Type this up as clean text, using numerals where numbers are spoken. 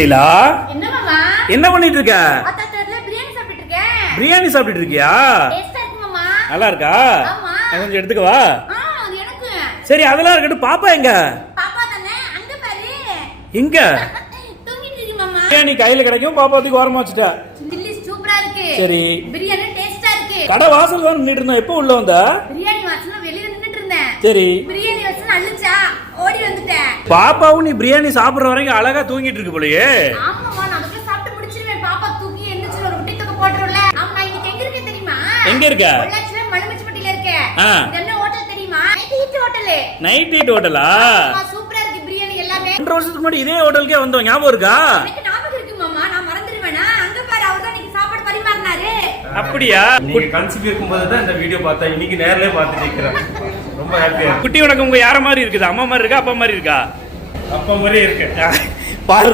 ஷீலா, என்ன மாமா? என்ன பண்ணிட்டு இருக்க? அத்தத்தல பிரியாணி சாப்பிட்டு இருக்கேன். பிரியாணி சாப்பிட்டு இருக்கியா? டேஸ்டா இருக்கு மாமா. நல்லா இருக்கா? ஆமா. நான் கொஞ்சம் எடுத்துக்கவா? அது எனக்கு. சரி, அதெல்லாம் இருக்கட்டும். பாப்பா எங்க? பாப்பா தானே, அங்க பாரு. எங்க? தூங்கிட்டு இருக்கு மாமா. பிரியாணி கையில கிடைக்கும், பாப்பா தூக்கி ஓரமா வச்சுட்டா. சில்லி சூப்பரா இருக்கு. சரி. பிரியாணி டேஸ்டா இருக்கு. கடை வாசல் தான் நின்னுட்டு இருந்தோம். எப்போ உள்ள வந்தா? பிரியாணி வாசனை வெளியில நின்னுட்டு இருந்தேன். சரி. பிரியாணி வாசனை அள்ளுச்சா, ஓடி வந்துட்டேன். பாப்பாவும் நீ பிரியாணி சாப்பிடுற வரைக்கும் அழகா தூங்கிட்டு இருக்கு போலயே. ஆமாமா, நான் அதுக்கு சாப்பிட்டு முடிச்சிருவேன். பாப்பா தூக்கி எந்திரிச்சு ஒரு குட்டி தூக்க போட்டுறல. ஆமா, நான் இன்னைக்கு எங்க இருக்கேன் தெரியுமா? எங்க இருக்க? பொள்ளாச்சில மலைமச்சப்பட்டில இருக்கேன். ஆ. இது என்ன ஹோட்டல் தெரியுமா? Night eat hotel. Night eat ஹோட்டலா? சூப்பரா இருக்கு பிரியாணி எல்லாமே. 2 வருஷத்துக்கு முன்னாடி இதே ஹோட்டலுக்கே வந்தோம். ஞாபகம் இருக்கா? எனக்கு ஞாபகம் இருக்கு மாமா, நான் மறந்துடுவேனா? அங்க பாரு, அவர்தான் இன்னைக்கு சாப்பாடு பரிமாறினாரு. அப்படியா? நீங்க கன்சீவ் இருக்கும்போது தான் இந்த வீடியோ பார்த்தேன். இன்னைக்கு நேர்லயே பார்த்து நிக்கிறேன். ரொம்ப ஹாப்பியா. குட்டி உனக்கு உங்க யார மாதிரி இருக்குது? அம்மா மாதிரி இருக்கா, அப்பா மாதிரி இருக்கா? அப்பா மாதிரியே இருக்கு. பாரு.